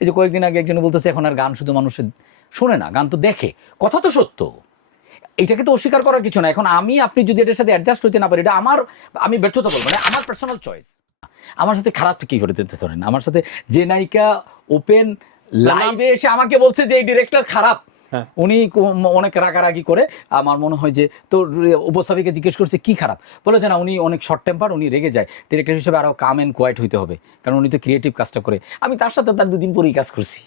এই যে কয়েকদিন আগে একজন বলতেছে এখন আর গান শুধু মানুষের শোনে না, গান তো দেখে। কথা তো সত্য, এটাকে তো অস্বীকার করার কিছু না। এখন আপনি যদি এটার সাথে অ্যাডজাস্ট হইতে না পারি, এটা আমি ব্যর্থতা বলবো না, আমার পার্সোনাল চয়েস। আমার সাথে খারাপ কি করে দিতে পারেন? আমার সাথে যে নায়িকা ওপেন লাইভে এসে আমাকে বলছে যে এই ডিরেক্টর খারাপ, উনি অনেক রাগারাগি করে, আমার মনে হয় যে তো উপস্থাপিকা জিজ্ঞেস করছে কি খারাপ, বলে যে না উনি অনেক শর্ট টেম্পার, উনি রেগে যায়, ডিরেক্টর হিসেবে আরো কাম এন্ড কোয়াইট হইতে হবে, কারণ উনি তো ক্রিয়েটিভ কাজটা করে। আমি তার সাথে তার দুদিন পরেই কাজ করছি।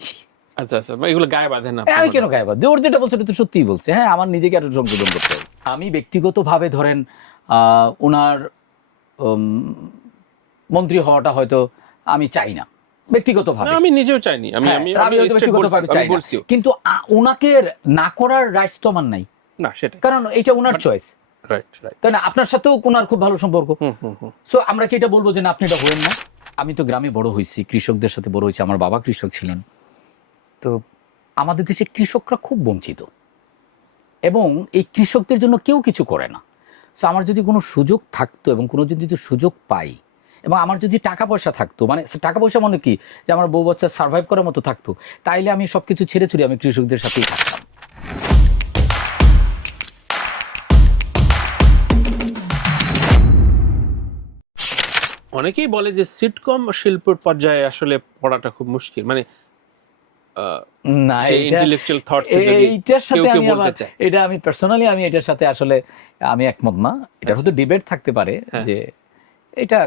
আচ্ছা আচ্ছা, এগুলো গায়ে বাঁধে না? আমি কেন গায়ে বাঁধে? ওর যেটা বলছে তো সত্যিই বলছে। হ্যাঁ, আমার নিজেকে আরো সংশোধন করতে হবে। আমি ব্যক্তিগতভাবে ধরেন ওনার মন্ত্রী হওয়াটা হয়তো আমি চাই না, ব্যক্তিগতভাবে। আমি নিজেও চাইনি, আমি ব্যক্তিগতভাবে চাই না, কিন্তু ওনাকে না করার রাইটস তো আমার নাই না, সেটা কারণ এটা ওনার চয়েস। Right right. তাই না? আপনার সাথেও ওনার খুব ভালো সম্পর্ক, সো আমরা কি এটা বলবো যে না আপনি এটা হবেন না? আমি তো গ্রামে বড় হয়েছি, কৃষকদের সাথে বড় হয়েছি, আমার বাবা কৃষক ছিলেন। তো আমাদের দেশে কৃষকরা খুব বঞ্চিত এবং এই কৃষকদের জন্য কেউ কিছু করে না। সো আমার যদি কোনো সুযোগ থাকতো এবং কোনো যদি সুযোগ পাই এবং আমার যদি টাকা পয়সা থাকতো, মানে টাকা পয়সা মানে কি যে আমার বউ বাচ্চা সার্ভাইভ করার মতো থাকতো, তাইলে আমি সব কিছু ছেড়ে ছুড়ে আমি কৃষকদের সাথেই থাকতাম। অনেকেই বলে যে সিটকম শিল্পের পর্যায়ে আসলে পড়াটা খুব মুশকিল, মানে না, ইন্টেলেকচুয়াল থটস এইটার সাথে আমি এটা আমি পার্সোনালি আমি এটার সাথে আসলে আমি একমত না। এটা হয়তো ডিবেট থাকতে পারে যে এটা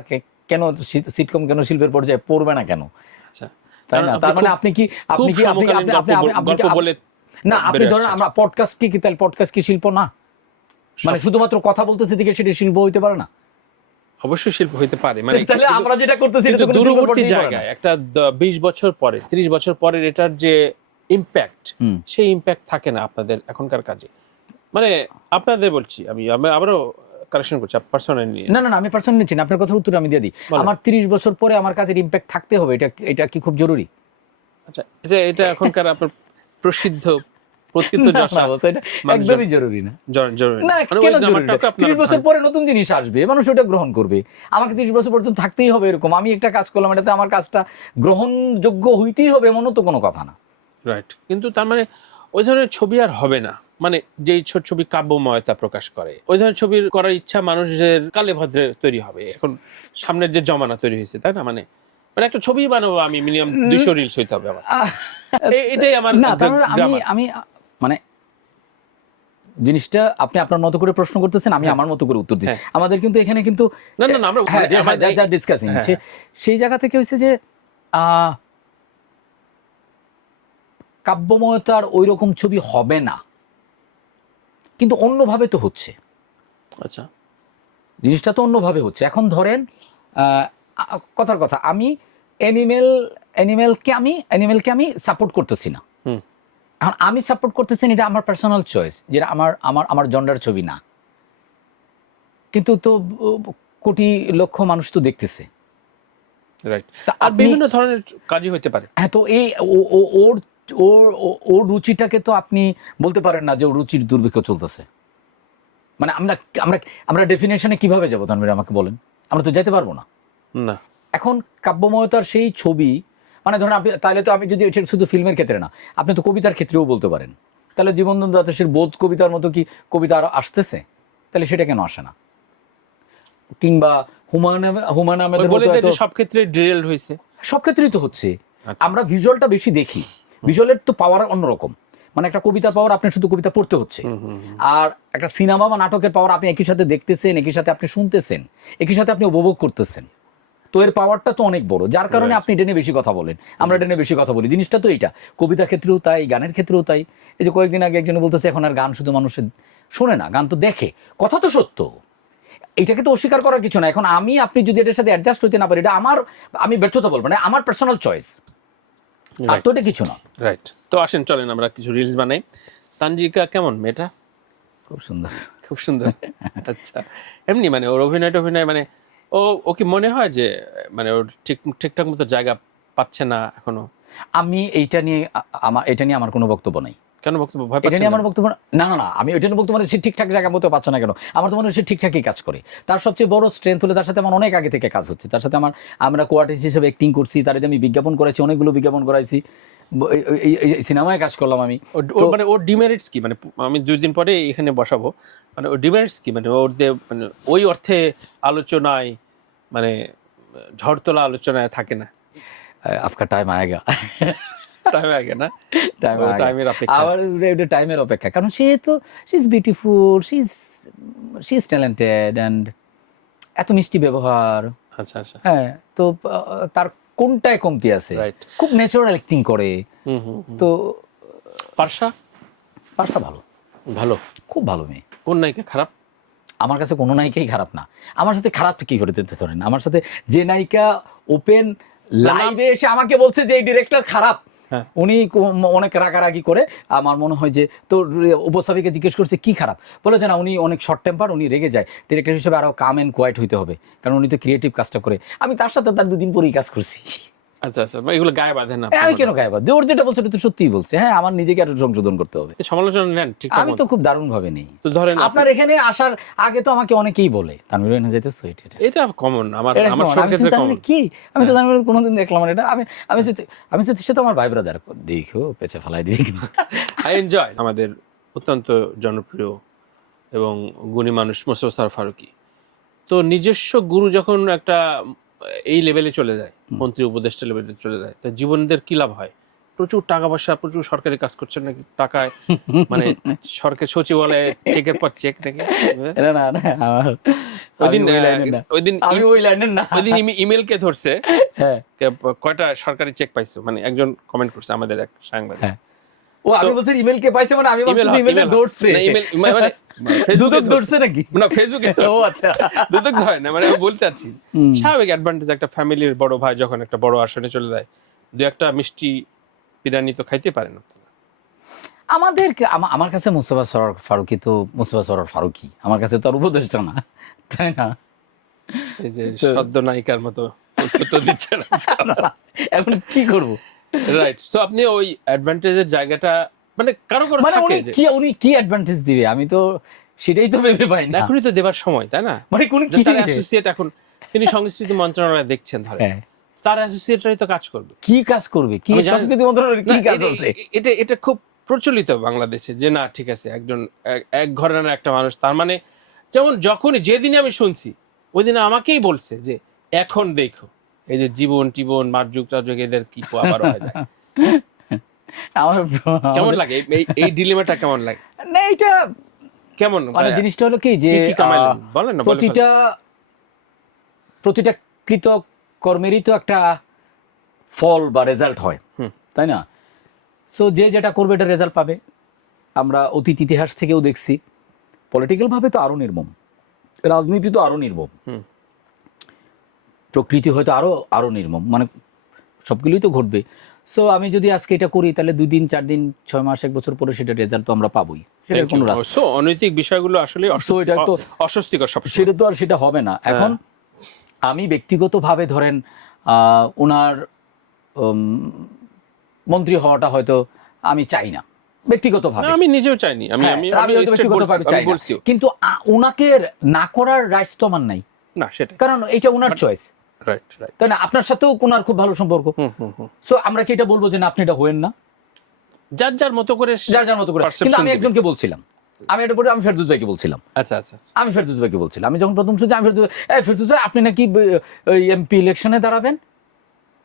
কেন সিটকম কেন শিল্পের পর্যায়ে পড়বে না কেন, তাই না? তার মানে আপনি কি না, আপনি ধরেন আমরা পডকাস্ট কি তাহলে পডকাস্ট কি শিল্প না? মানে শুধুমাত্র কথা বলতেছি দিকে সেটা শিল্প হইতে পারে না? অবশ্যই শিল্প হইতে পারে, মানে তাহলে আমরা যেটা করতেছি এটা তো কোনো দূরবর্তী জায়গায় একটা 20 বছর পরে 30 বছর পরের এটার যে ইমপ্যাক্ট, সেই ইমপ্যাক্ট থাকে না আপনাদের এখনকার কাজে। মানে আপনাদের বলছি, আমি আবারও কারেকশন করছি পার্সোনালি। না না, আমি পার্সোনালি নিচ্ছি না, আপনার কথার উত্তর আমি দিয়ে দিই। আমার 30 বছর পরে আমার কাজের ইমপ্যাক্ট থাকতে হবে, এটা কি খুব জরুরি? আচ্ছা, এটা এখনকার আপনার প্রসিদ্ধ একদমই জরুরি না। জরুরি না, কেন জরুরি? 30 বছর পরে নতুন জিনিস আসবে, মানুষ ওটা গ্রহণ করবে। আমাকে 30 বছর পর্যন্ত থাকতেই হবে এরকম? আমি একটা কাজ করলাম, এটাতে আমার কাজটা গ্রহণযোগ্য হইতেই হবে এমনও তো কোনো কথা না। রাইট, কিন্তু তার মানে ওই ধরনের ছবি আর হবে না, মানে যেই ছবি কাব্যময়তা প্রকাশ করে ওই ধরনের ছবির করার ইচ্ছা মানুষের কালে ভদ্রে তৈরি হবে। এখন সামনের যে জমানা তৈরি হয়েছে, তাই না? মানে একটা ছবি বানাবো আমি, মিনিমাম 200 রিলস হইতে হবে আমার, এটাই আমার না। আমি মানে জিনিসটা আপনি আপনার মতো করে প্রশ্ন করতেছেন, আমি আমার মতো করে উত্তর দিচ্ছি। আমাদের কিন্তু এখানে কিন্তু আমরা যা ডিসকাসিং সেই জায়গা থেকে হয়েছে যে কাব্যময়তার ওই রকম ছবি হবে না, কিন্তু অন্যভাবে তো হচ্ছে। আচ্ছা, জিনিসটা তো অন্যভাবে হচ্ছে। এখন ধরেন কথার কথা, আমি অ্যানিমেলকে আমি সাপোর্ট করতেছি না। এখন আমি সাপোর্ট করতেছি, এটা আমার পার্সোনাল চয়েস, যেটা আমার জন্ডার ছবি না, কিন্তু তো কোটি লক্ষ মানুষ তো দেখতেছে। রাইট, আর বিভিন্ন ধরনের কাজই হতে পারে। হ্যাঁ, তো এই ওর রুচিটাকে তো আপনি বলতে পারেন না যে ওর রুচির দুর্ভিক্ষ চলতেছে। মানে আমরা ডেফিনেশনে কিভাবে যাবো তানভীর, আমাকে বলেন? আমরা তো যেতে পারবো না। এখন কাব্যময়তার সেই ছবি, মানে ধরেন আপনি, তাহলে তো আমি যদি শুধু ফিল্মের ক্ষেত্রে না, আপনি তো কবিতার ক্ষেত্রেও বলতে পারেন, তাহলে জীবনানন্দ দাশের বোধ কবিতার মতো কি কবিতা আরো আসতেছে? তাহলে সেটা কেন আসে না? কিংবা হুমায়ুন আহমেদের মতো সব ক্ষেত্রে ড্রিল হয়েছে, সব ক্ষেত্রেই তো হচ্ছে। আমরা ভিজুয়ালটা বেশি দেখি, ভিজুয়ালের তো পাওয়ার অন্যরকম। মানে একটা কবিতার পাওয়ার আপনি শুধু কবিতা পড়তে হচ্ছে, আর একটা সিনেমা বা নাটকের পাওয়ার আপনি একই সাথে দেখতেছেন, একই সাথে আপনি শুনতেছেন, একই সাথে আপনি উপভোগ করতেছেন। তো এর পাওয়ারটা তো অনেক বড়, যার কারণে আপনি এটা নিয়ে বেশি কথা বলেন, আমরা এটা নিয়ে বেশি কথা বলি। জিনিসটা তো এইটা, কবিতার ক্ষেত্রেও তাই, গানের ক্ষেত্রেও তাই। এই যে কয়েকদিন আগে একজন বলতেছে এখন আর গান শুধু মানুষের শোনে না, গান তো দেখে। কথা তো সত্য, এটাকে তো অস্বীকার করার কিছু না। এখন আপনি যদি এটার সাথে অ্যাডজাস্ট হইতে না পারি, এটা আমি ব্যর্থতা বলবো না, আমার পার্সোনাল চয়েস, আর তো এটা কিছু না। রাইট, তো আসেন চলেন আমরা কিছু রিলস বানাই। তানজিকা কেমন মেয়েটা? খুব সুন্দর, খুব সুন্দর। আচ্ছা, এমনি মানে ওর অভিনয় মানে ও কি মনে হয় যে মানে ওর ঠিকঠাক মতো জায়গা পাচ্ছে না এখনো? এটা নিয়ে আমার কোনো বক্তব্য নেই। কেন বক্তব্য ভয় এটা পাচ্ছেন নিয়ে কেন? আমার বক্তব্য না না না, আমি ওইটা নিয়ে বক্তব্য সে ঠিকঠাক জায়গা মতো পাচ্ছে না কেন, আমার তো মনে হয় সে ঠিকঠাকই কাজ করে। তার সবচেয়ে বড় স্ট্রেংথ হলে তার সাথে আমার অনেক আগে থেকে কাজ হচ্ছে, তার সাথে আমরা কোয়ার্টিস্ট হিসেবে অ্যাক্টিং করছি, তার আমি বিজ্ঞাপন করাইছি, অনেকগুলো বিজ্ঞাপন করাইছি, এই সিনেমায় কাজ করলাম আমি। মানে ওর ডিমেরিটস কি, মানে আমি 2 দিন পরে এখানে বসাবো, মানে ওর ডিমেরিটস কি, মানে ওর মানে ওই অর্থে আলোচনায় মানে ঝড় তোলা আলোচনায় থাকে না, আপকা টাইম আয়েগা, টাইম আগে না, টাইম আয়েগা, টাইমের অপেক্ষা। আবার এটা টাইমের অপেক্ষা, কারণ সে তো she is beautiful, she is talented and এত মিষ্টি ব্যবহার, আচ্ছা আচ্ছা, হ্যাঁ, তো তার কোনটায় কমতি আছে, রাইট। খুব ন্যাচারাল অ্যাক্টিং করে। তো পারসা পারসা ভালো, ভালো, খুব ভালো মেয়ে। কোন নায়িকা খারাপ? আমার কাছে কোনো নায়িকাই খারাপ না। আমার সাথে খারাপ কি করে দিতে ধরেন, আমার সাথে যে নায়িকা ওপেন লাইভে এসে আমাকে বলছে যে এই ডিরেক্টর খারাপ, হ্যাঁ। উনি অনেক রাগারাগি করে, আমার মনে হয় যে তো উপস্থাপিকা জিজ্ঞেস করছে কি খারাপ, বলে যে না উনি অনেক শর্ট টেম্পার, উনি রেগে যায়, ডিরেক্টর হিসেবে আরও কাম অ্যান্ড কোয়াইট হইতে হবে, কারণ উনি তো ক্রিয়েটিভ কাজটা করে। আমি তার সাথে তার 2 দিন পরেই কাজ করছি। আচ্ছা আচ্ছা, এগুলো গায়ে বাঁধে না? আমি কেন গায়ে বাদ, ওর যেটা বলছে ওটা তো সত্যিই বলছে। হ্যাঁ, আমার নিজেকে আরো সংশোধন করতে হবে। সমালোচনা নেন ঠিক আমি তো খুব দারুণ ভাবে নেই। তো ধরেন আপনার এখানে আসার আগে তো আমাকে অনেকেই বলে তানভীর ভাই না যেতেছো, এটা কমন, আমার এটা আমার কেমন? আমি ক্ষেত্রে চিন্তা কমন। করি কি, আমি তো তানভীর কোনোদিন দেখলাম না এটা। আমি সে তো আমার ভাই ব্রাদার, দেখো পেছে ফেলাই দিবি কিন্তু। আই এনজয় আমাদের অত্যন্ত জনপ্রিয় এবং গুণী মানুষ মোস্তফা সরোয়ার ফারুকী। তো নিজস্ব গুরু যখন একটা এই লেভেলে চলে যায়, মন্ত্রী উপদেষ্টা লেভেলে চলে যায়, তা জীবনদের কি লাভ হয়? প্রচুর টাকা পয়সা, প্রচুর সরকারি কাজ করছেন নাকি টাকায়, মানে সরকার সচিবালয়ে চেকের পর চেক নাকি? না না না, আমার ওইদিন আমি ওই লাইনের না, ওইদিন আমি ওই লাইনের না। ওইদিন ইমেল কে ধরছে, হ্যাঁ কয়টা সরকারি চেক পাইছো, মানে একজন কমেন্ট করছে আমাদের এক সাংবাদিক। হ্যাঁ, ও আমি বলছি ইমেল কে পাইছে, মানে আমি ভাবছি ইমেলে দৌড়ছে, না ইমেল মানে দুদক দৌড়ছে নাকি? না ফেসবুকে, ও আচ্ছা, দুদক ধরে না, মানে আমি বলতে চাচ্ছি স্বাভাবিক অ্যাডভান্টেজ, একটা ফ্যামিলির বড় ভাই যখন একটা বড় আসনে চলে যায়, 2-1টা মিষ্টি বিরিয়ানি তো খাইতে পারেন আপনারা। আমার কাছে মোস্তফা সরোয়ার ফারুকী তো মোস্তফা সরোয়ার ফারুকী, আমার কাছে তো আর উপদেষ্টা না, তাই না? এই যে সদ্য নায়িকার মতো উত্তর তো দিচ্ছে না। এখন কি করব? রাইট, সো আপনি ওই অ্যাডভান্টেজের জায়গাটা মানে কারো কারো মানে থাকে যে উনি কি অ্যাডভান্টেজ দিবে, আমি তো সেটাই তো ভেবে পাই না। এখনই তো দেবার সময়, তাই না? মানে কোন যে কি তার অ্যাসোসিয়েট, এখন তিনি সংস্কৃতি মন্ত্রণালয়ে দেখছেন, ধরে হ্যাঁ, তার অ্যাসোসিয়েটরাই তো কাজ করবে। কি কাজ করবে, কি আমি জানি- সংস্কৃতি মন্ত্রণালয়ের কি না, কাজ আছে? এটা খুব প্রচলিত বাংলাদেশে যে না ঠিক আছে, একজন এক ঘরানার একটা মানুষ, তার মানে যেমন যখনই যেদিনে আমি শুনছি ওই দিনে আমাকেই বলছে যে এখন দেখো এই যে জীবন টিবন মার্জুক টার্জুক এদের কি আবার হয়ে যায়। আমার কেমন লাগে এই ডিলেমাটা, কেমন লাগে? না এটা কেমন মানে জিনিসটা হলো কি যে কি কামাইলেন বলেন না, বলে ফেলেন। প্রতিটা কৃত কর্মেরই তো একটা ফল বা রেজাল্ট হয়, তাই না? সো যে যেটা করবে এটা রেজাল্ট পাবে। আমরা অতীত ইতিহাস থেকেও দেখছি, পলিটিক্যাল ভাবে তো আরো নির্মম, রাজনীতি তো আরো নির্মম, প্রকৃতি হয়তো আরো নির্মম, মানে সবগুলোই তো ঘটবে। সো আমি যদি আজকে এটা করি তাহলে 2 দিন 4 দিন 6 মাস 1 বছর পরে সেটা রেজাল্ট তো আমরা পাবোই, সেটা কোনো রাস্তা। সো অনৈতিক বিষয়গুলো আসলে So এটা তো অস্বস্তিকর সব, সেটা তো আর সেটা হবে না। এখন আমি ব্যক্তিগতভাবে ধরেন ওনার মন্ত্রী হওয়াটা হয়তো আমি চাই না ব্যক্তিগতভাবে, আমি নিজেও চাইনি, আমি হয়তো ব্যক্তিগতভাবে চাই না, কিন্তু উনাকে না করার রাইটস তো আমার নাই না, সেটা কারণ এটা ওনার চয়েস, রাইট রাইট। তাই না? আপনার সাথেও ওনার খুব ভালো সম্পর্ক, সো আমরা কি এটা বলবো যে না আপনি এটা হয়েন না? যার যার মতো করে, যার যার মতো করে। কিন্তু আমি একজনকে বলছিলাম, আমি ফেরদৌস ভাইকে বলছিলাম, আচ্ছা আচ্ছা, আমি ফেরদৌস ভাইকে বলছিলাম, আমি যখন প্রথম শুনছি, আমি ফেরদৌস ভাই আপনি নাকি এমপি ইলেকশনে দাঁড়াবেন,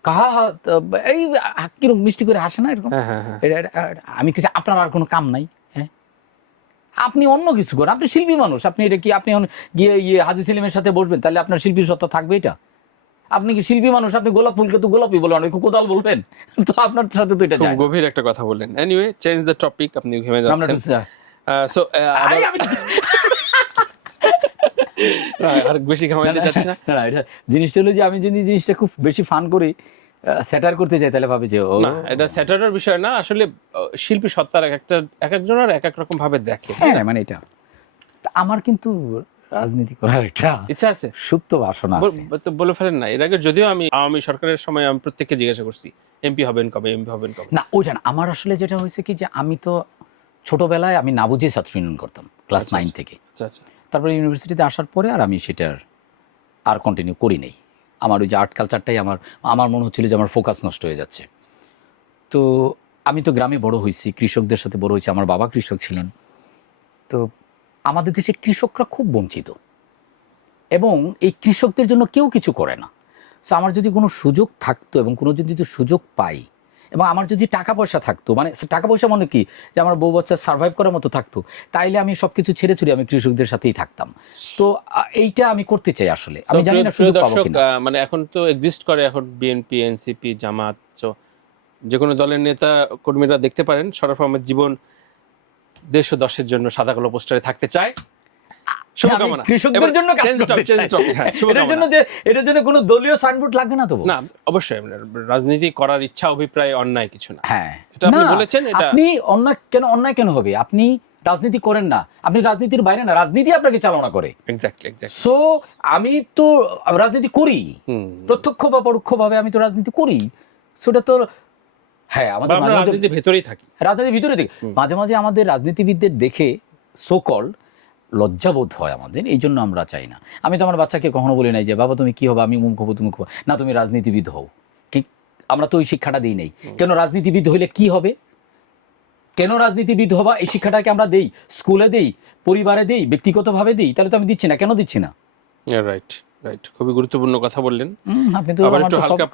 কাহা এই কিরকম মিষ্টি করে হাসে না এরকম। আমি কিছু আপনার আর কোনো কাম নাই, হ্যাঁ আপনি অন্য কিছু করেন, আপনি শিল্পী মানুষ, আপনি এটা কি আপনি গিয়ে হাজী সেলিমের সাথে বসবেন তাহলে আপনার শিল্পীর সত্তা থাকবে? এটা আপনি কি শিল্পী মানুষ, আপনি গোলাপ ফুলকে তো গোলাপই বলেন, অনেক কোদাল বলবেন, তো আপনার সাথে তো এটা যায়। গভীর একটা কথা বললেন। এনিওয়ে, চেঞ্জ দ্য টপিক, আপনি ঘেমে যাচ্ছেন। সো আর বেশি ঘামাইতে যাচ্ছে না। এটা জিনিসটা হলো যে আমি যদি জিনিসটা খুব বেশি ফান করি, স্যাটার করতে যাই, তাহলে ভাবে যে ও না, এটা স্যাটারের বিষয় না, আসলে শিল্পী সত্তার এক একজনের এক এক রকম ভাবে দেখে। হ্যাঁ মানে এটা আমার কিন্তু রাজনীতি করার একটা ইচ্ছা আছে, সুপ্ত বাসনা আছে। তো বলে ফেলেন না। এর আগে যদিও আমি আওয়ামী সরকারের সময় আমি প্রত্যেককে জিজ্ঞাসা করছি এমপি হবেন কবে, এমপি হবেন কবে। না ওইটা না, আমার আসলে যেটা হয়েছে কি যে আমি তো ছোটবেলায় আমি না বুঝে ছাত্র ইউনিয়ন করতাম ক্লাস 9 থেকে। আচ্ছা আচ্ছা। তারপরে ইউনিভার্সিটিতে আসার পরে আর আমি সেটার আর কন্টিনিউ করি নাই। আমার ওই যে আর্ট কালচারটাই আমার মনে হচ্ছিল যে আমার ফোকাস নষ্ট হয়ে যাচ্ছে। তো আমি তো গ্রামে বড় হয়েছি, কৃষকদের সাথে বড় হয়েছি, আমার বাবা কৃষক ছিলেন। তো আমাদের দেশে কৃষকরা খুব বঞ্চিত এবং এই কৃষকদের জন্য কেউ কিছু করে না। সো আমার যদি কোনো সুযোগ থাকতো এবং কোনো যদি সুযোগ পাই এবং আমার যদি টাকা পয়সা থাকতো, মানে টাকা পয়সা মানে কি যে আমার বউ বাচ্চা সার্ভাইভ করার মতো থাকতো, তাইলে আমি সব কিছু ছেড়ে ছুড়ে আমি কৃষকদের সাথেই থাকতাম। তো এইটা আমি করতে চাই আসলে। আমি জানি না সুযোগ পাবো কিনা। মানে এখন তো এক্সিস্ট করে এখন বিএনপি, এনসিপি, জামাত, যে কোনো দলের নেতা কর্মীরা দেখতে পারেন শরফ আহমেদ জীবন দেশ ও দশের জন্য সাদা কালো পোস্টারে থাকতে চায়। শুভকামনা। কৃষকদের জন্য কাজ করতে চাই। এটার জন্য কোনো দলীয় সাইনবোর্ড লাগবে না তো? না, অবশ্যই রাজনীতি করার ইচ্ছা অভিপ্রায় অন্যায় কিছু না। হ্যাঁ, এটা আপনি বলেছেন। এটা আপনি অন্যায় কেন হবে? আপনি রাজনীতি করেন না, আপনি রাজনীতির বাইরে না, রাজনীতি আপনাকে চালনা করে। এক্স্যাক্টলি। সো আমি তো রাজনীতি করি, প্রত্যক্ষ বা পরোক্ষভাবে আমি তো রাজনীতি করি। সেটা তো হ্যাঁ, আমাদের রাজনীতির ভেতরেই থাকি, রাজনীতির ভিতরে থাকি। মাঝে মাঝে আমাদের রাজনীতিবিদদের দেখে সোকল লজ্জাবোধ হয় আমাদের, এই জন্য আমরা চাই না। আমি তো আমার বাচ্চাকে কখনো বলি নাই যে বাবা তুমি কি হবে, আমি মুখ হবো, তুমি না তুমি রাজনীতিবিদ হও। আমরা তো ওই শিক্ষাটা দিই নাই। কেন রাজনীতিবিদ হইলে কি হবে, কেন রাজনীতিবিদ হবা, এই শিক্ষাটাকে আমরা দেই, স্কুলে দেই, পরিবারে দেই, ব্যক্তিগতভাবে দিই, তাহলে তো আমি দিচ্ছি না। কেন দিচ্ছি না? রাইট রাইট, খুবই গুরুত্বপূর্ণ কথা বললেন। আপনি তো হালকা